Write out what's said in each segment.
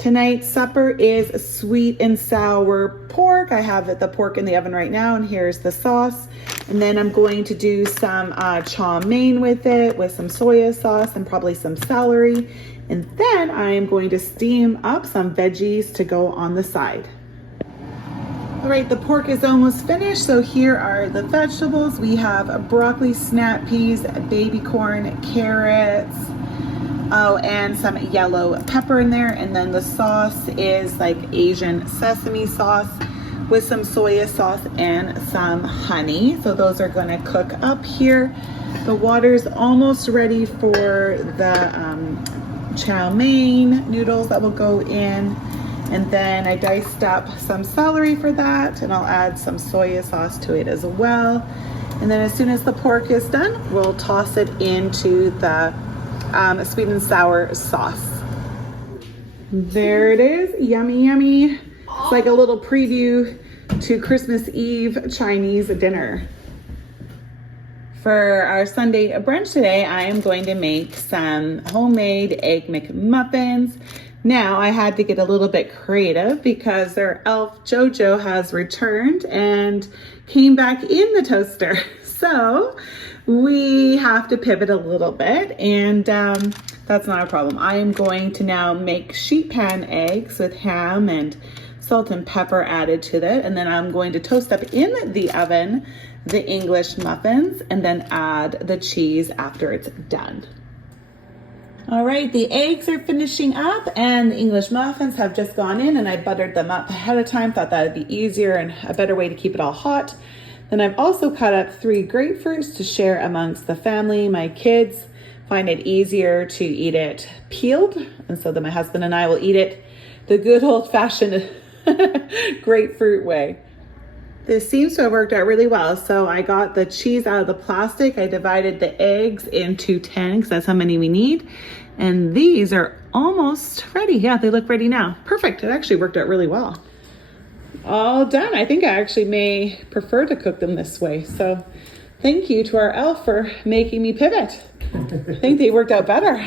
Tonight's supper is sweet and sour pork. I have the pork in the oven right now, and here's the sauce. And then I'm going to do some chow mein with it, with some soya sauce and probably some celery. And then I am going to steam up some veggies to go on the side. All right, the pork is almost finished, so here are the vegetables. We have broccoli, snap peas, baby corn, carrots, and some yellow pepper in there. And then the sauce is like Asian sesame sauce with some soya sauce and some honey. So those are gonna cook up here. The water's almost ready for the chow mein noodles that will go in. And then I diced up some celery for that, and I'll add some soya sauce to it as well. And then as soon as the pork is done, we'll toss it into the sweet and sour sauce. There it is, yummy, yummy. It's like a little preview to Christmas Eve Chinese dinner. For our Sunday brunch today, I am going to make some homemade egg McMuffins. Now I had to get a little bit creative because our elf Jojo has returned and came back in the toaster. So we have to pivot a little bit, and that's not a problem. I am going to now make sheet pan eggs with ham and salt and pepper added to it. And then I'm going to toast up in the oven the English muffins and then add the cheese after it's done. All right, the eggs are finishing up and the English muffins have just gone in, and I buttered them up ahead of time. Thought that would be easier and a better way to keep it all hot. Then I've also cut up 3 grapefruits to share amongst the family. My kids find it easier to eat it peeled, and so then my husband and I will eat it the good old-fashioned grapefruit way. This seems to have worked out really well. So I got the cheese out of the plastic. I divided the eggs into 10 because that's how many we need. And these are almost ready. Yeah, they look ready now. Perfect. It actually worked out really well. All done. I think I actually may prefer to cook them this way. So thank you to our elf for making me pivot. I think they worked out better.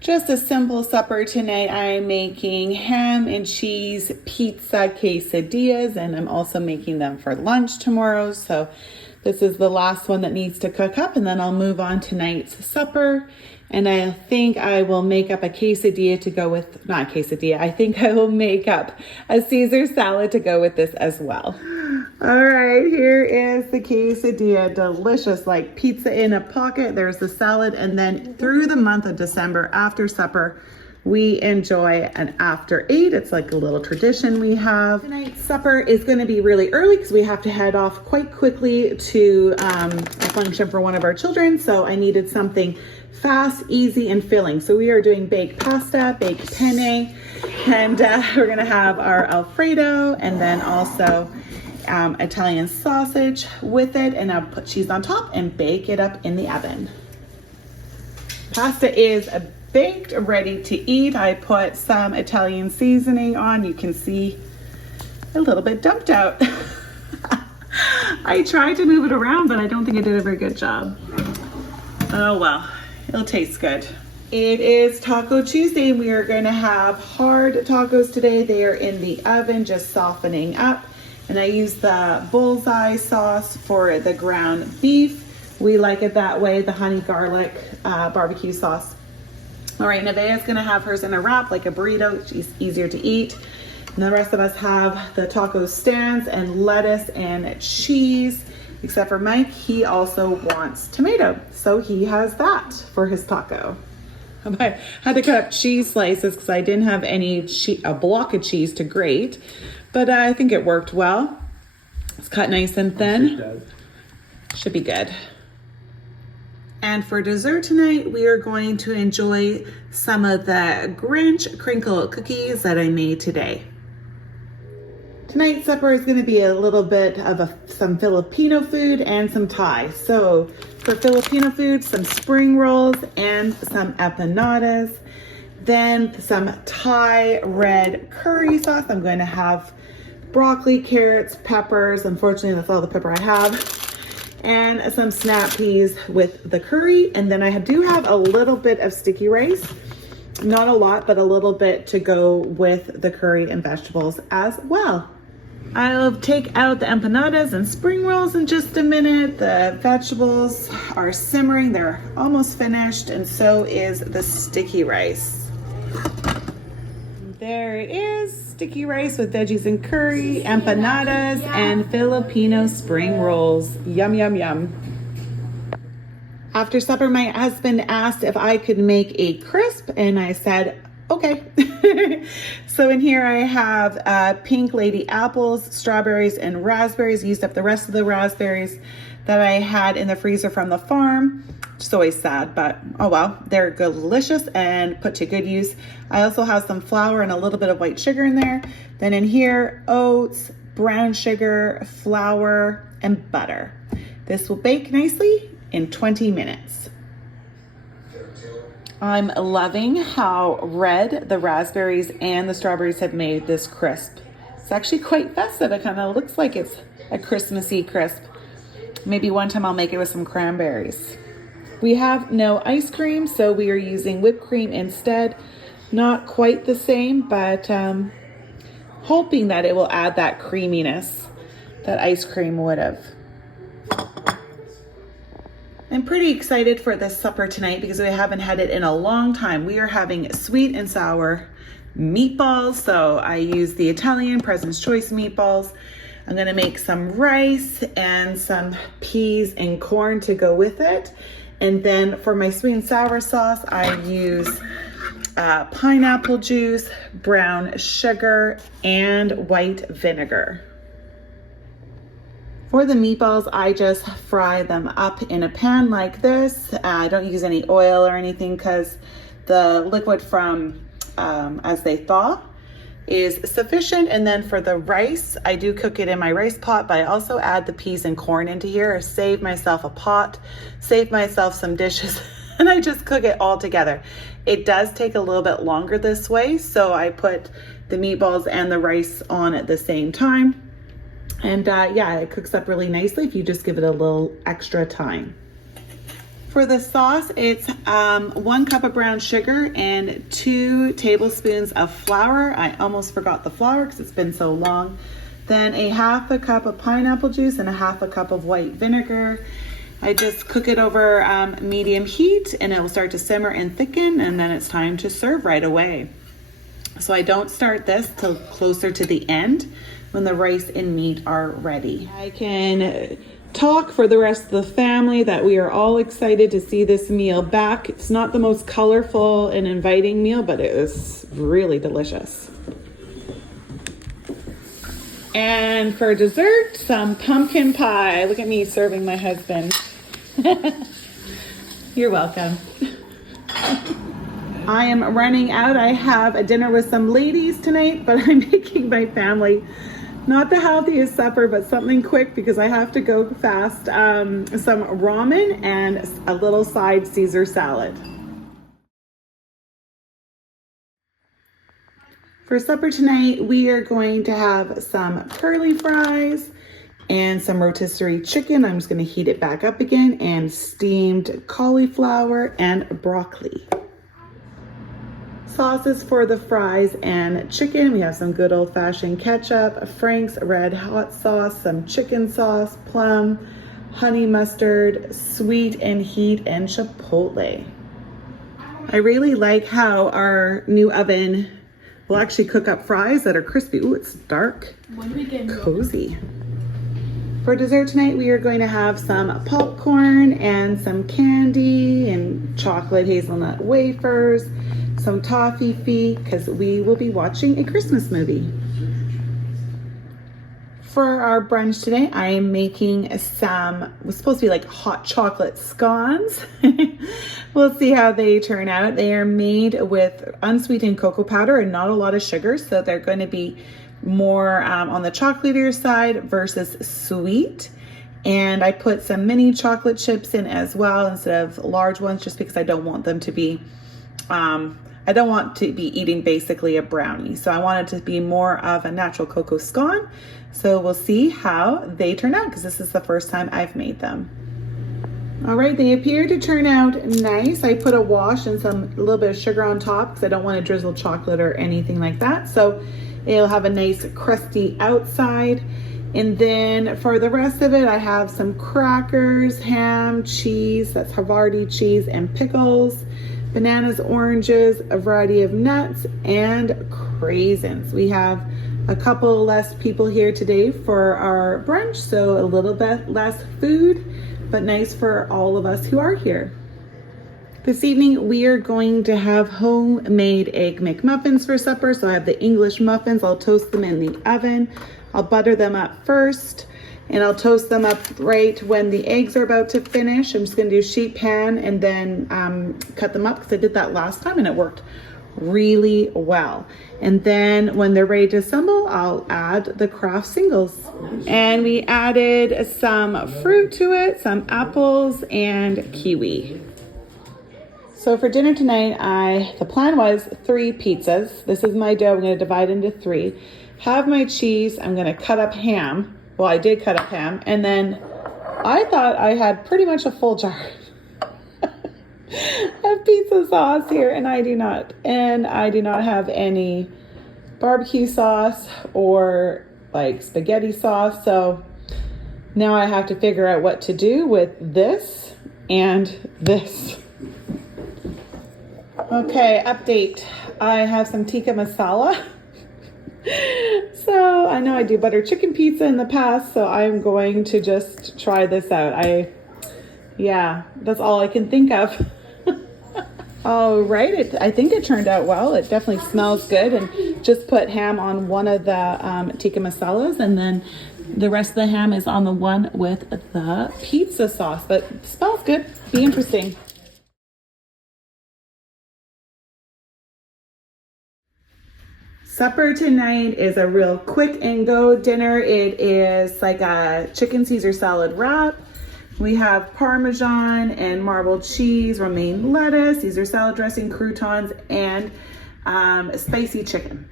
Just a simple supper tonight. I'm making ham and cheese pizza quesadillas, and I'm also making them for lunch tomorrow. So this is the last one that needs to cook up, and then I'll move on to tonight's supper. And I think I will make up a quesadilla to go with, not a quesadilla, I think I will make up a Caesar salad to go with this as well. All right, here is the quesadilla. Delicious, like pizza in a pocket. There's the salad. And then through the month of December, after supper, we enjoy an after 8. It's like a little tradition we have. Tonight's supper is going to be really early because we have to head off quite quickly to a function for one of our children. So I needed something fast, easy, and filling. So we are doing baked pasta, baked penne, and we're going to have our Alfredo, and then also Italian sausage with it, and I'll put cheese on top and bake it up in the oven. Pasta is baked, ready to eat. I put some Italian seasoning on. You can see a little bit dumped out. I tried to move it around, but I don't think I did a very good job. Oh well, it'll taste good. It is Taco Tuesday. We are going to have hard tacos today. They are in the oven, just softening up. And I use the bullseye sauce for the ground beef. We like it that way, the honey garlic barbecue sauce. All right, Nevaeh's gonna have hers in a wrap like a burrito. She's easier to eat. And the rest of us have the taco stands and lettuce and cheese, except for Mike. He also wants tomato, so he has that for his taco. I had to cut up cheese slices because I didn't have a block of cheese to grate, but I think it worked well. It's cut nice and thin. Should be good. And for dessert tonight, we are going to enjoy some of the Grinch crinkle cookies that I made today. Tonight's supper is going to be a little bit of some Filipino food and some Thai. So for Filipino food, some spring rolls and some empanadas. Then some Thai red curry sauce. I'm going to have broccoli, carrots, peppers. Unfortunately, that's all the pepper I have. And some snap peas with the curry. And then I do have a little bit of sticky rice. Not a lot, but a little bit to go with the curry and vegetables as well. I'll take out the empanadas and spring rolls in just a minute. The vegetables are simmering. They're almost finished, and so is the sticky rice. There it is, sticky rice with veggies and curry, empanadas, and Filipino spring rolls. Yum, yum, yum. After supper, my husband asked if I could make a crisp, and I said, okay. So in here I have pink lady apples, strawberries, and raspberries. Used up the rest of the raspberries that I had in the freezer from the farm. Just always sad, but oh well, they're delicious and put to good use. I also have some flour and a little bit of white sugar in there. Then in here, oats, brown sugar, flour, and butter. This will bake nicely in 20 minutes. I'm loving how red the raspberries and the strawberries have made this crisp. It's actually quite festive. It kind of looks like it's a Christmassy crisp. Maybe one time I'll make it with some cranberries. We have no ice cream, so we are using whipped cream instead. Not quite the same, but hoping that it will add that creaminess that ice cream would have. I'm pretty excited for this supper tonight because we haven't had it in a long time. We are having sweet and sour meatballs. So I use the Italian President's Choice meatballs. I'm gonna make some rice and some peas and corn to go with it. And then for my sweet and sour sauce, I use pineapple juice, brown sugar, and white vinegar. For the meatballs, I just fry them up in a pan like this. I don't use any oil or anything because the liquid from as they thaw is sufficient. And then for the rice, I do cook it in my rice pot, but I also add the peas and corn into here. Save myself a pot, save myself some dishes, and I just cook it all together. It does take a little bit longer this way, so I put the meatballs and the rice on at the same time. And yeah, it cooks up really nicely if you just give it a little extra time. For the sauce, it's 1 cup of brown sugar and 2 tablespoons of flour. I almost forgot the flour because it's been so long. Then a 1/2 cup of pineapple juice and a 1/2 cup of white vinegar. I just cook it over medium heat and it will start to simmer and thicken, and then it's time to serve right away. So I don't start this till closer to the end when the rice and meat are ready. I can talk for the rest of the family that we are all excited to see this meal back. It's not the most colorful and inviting meal, but it was really delicious. And for dessert, some pumpkin pie. Look at me serving my husband. You're welcome. I am running out. I have a dinner with some ladies tonight, but I'm making my family not the healthiest supper, but something quick because I have to go fast. Some ramen and a little side Caesar salad. For supper tonight, we are going to have some curly fries and some rotisserie chicken. I'm just going to heat it back up again, and steamed cauliflower and broccoli. Sauces for the fries and chicken. We have some good old-fashioned ketchup, Frank's red hot sauce, some chicken sauce, plum, honey mustard, sweet and heat, and chipotle. I really like how our new oven will actually cook up fries that are crispy. Ooh, it's dark, cozy. For dessert tonight, we are going to have some popcorn and some candy and chocolate hazelnut wafers, some toffee because we will be watching a Christmas movie. For our brunch today, I am making some, it was supposed to be like hot chocolate scones. We'll see how they turn out. They are made with unsweetened cocoa powder and not a lot of sugar, so they're going to be more on the chocolatier side versus sweet. And I put some mini chocolate chips in as well instead of large ones, just because I don't want them to be I don't want to be eating basically a brownie. So I want it to be more of a natural cocoa scone. So we'll see how they turn out because this is the first time I've made them. All right, they appear to turn out nice. I put a wash and a little bit of sugar on top because I don't want to drizzle chocolate or anything like that. So it'll have a nice crusty outside. And then for the rest of it, I have some crackers, ham, cheese, that's Havarti cheese, and pickles, bananas, oranges, a variety of nuts, and craisins. We have a couple less people here today for our brunch, so a little bit less food, but nice for all of us who are here. This evening, we are going to have homemade egg McMuffins for supper. So I have the English muffins. I'll toast them in the oven. I'll butter them up first, and I'll toast them up right when the eggs are about to finish. I'm just gonna do sheet pan and then cut them up because I did that last time and it worked really well. And then when they're ready to assemble, I'll add the Kraft singles. And we added some fruit to it, some apples and kiwi. So for dinner tonight, the plan was 3 pizzas. This is my dough. I'm going to divide into 3. Have my cheese. I'm going to cut up ham. Well, I did cut up ham. And then I thought I had pretty much a full jar of pizza sauce here, and I do not. And I do not have any barbecue sauce or like spaghetti sauce. So now I have to figure out what to do with this and this. Okay, update. I have some tikka masala. So I know I do butter chicken pizza in the past, so I'm going to just try this out. Yeah, that's all I can think of. All right, I think it turned out well. It definitely smells good, and just put ham on one of the tikka masalas, and then the rest of the ham is on the one with the pizza sauce. But it smells good. Be interesting. Supper tonight is a real quick and go dinner. It is like a chicken Caesar salad wrap. We have Parmesan and marbled cheese, romaine lettuce, Caesar salad dressing, croutons, and spicy chicken.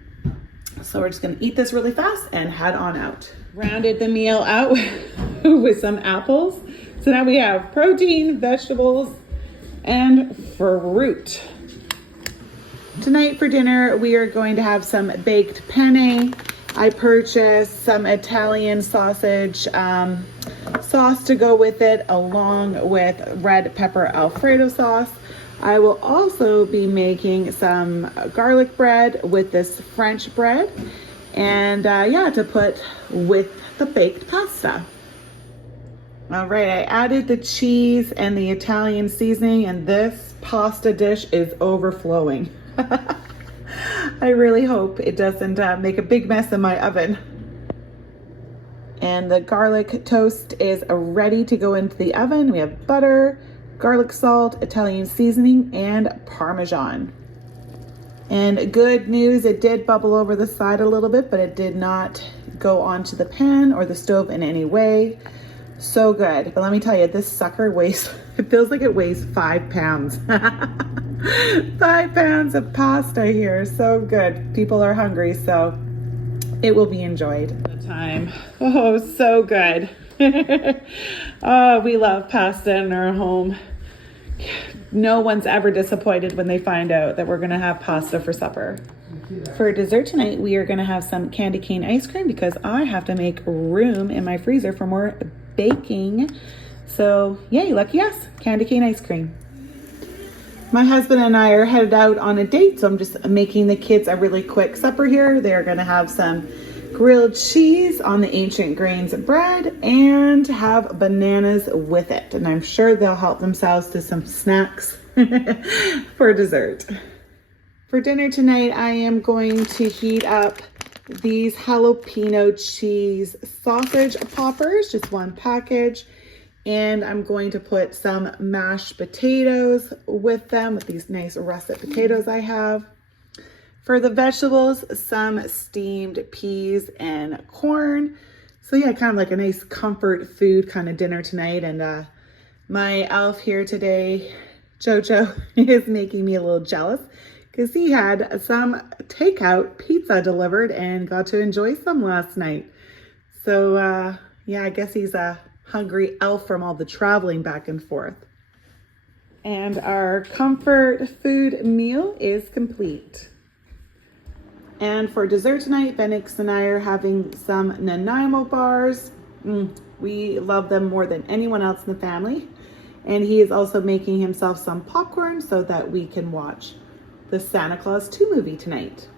So we're just gonna eat this really fast and head on out. Rounded the meal out with some apples. So now we have protein, vegetables, and fruit. Tonight for dinner, we are going to have some baked penne. I purchased some Italian sausage sauce to go with it, along with red pepper Alfredo sauce. I will also be making some garlic bread with this French bread, and to put with the baked pasta. All right, I added the cheese and the Italian seasoning, and this pasta dish is overflowing. I really hope it doesn't make a big mess in my oven. And the garlic toast is ready to go into the oven. We have butter, garlic salt, Italian seasoning, and Parmesan. And good news, it did bubble over the side a little bit, but it did not go onto the pan or the stove in any way. So good. But let me tell you, this sucker weighs, it feels like it weighs 5 pounds. 5 pounds of pasta here. So good. People are hungry, so it will be enjoyed. The time. Oh, so good. Oh, we love pasta in our home. No one's ever disappointed when they find out that we're going to have pasta for supper. For dessert tonight, we are going to have some candy cane ice cream because I have to make room in my freezer for more baking. So yay, lucky us, candy cane ice cream. My husband and I are headed out on a date, so I'm just making the kids a really quick supper here. They're going to have some grilled cheese on the ancient grains bread and have bananas with it. And I'm sure they'll help themselves to some snacks for dessert. For dinner tonight, I am going to heat up these jalapeno cheese sausage poppers, just one package. And I'm going to put some mashed potatoes with them, with these nice russet potatoes I have. For the vegetables, some steamed peas and corn. So yeah, kind of like a nice comfort food kind of dinner tonight. And my elf here today, Jojo, is making me a little jealous because he had some takeout pizza delivered and got to enjoy some last night. So yeah, I guess he's hungry elf from all the traveling back and forth. And our comfort food meal is complete. And for dessert tonight, Phoenix and I are having some Nanaimo bars. We love them more than anyone else in the family. And he is also making himself some popcorn so that we can watch the Santa Claus 2 movie tonight.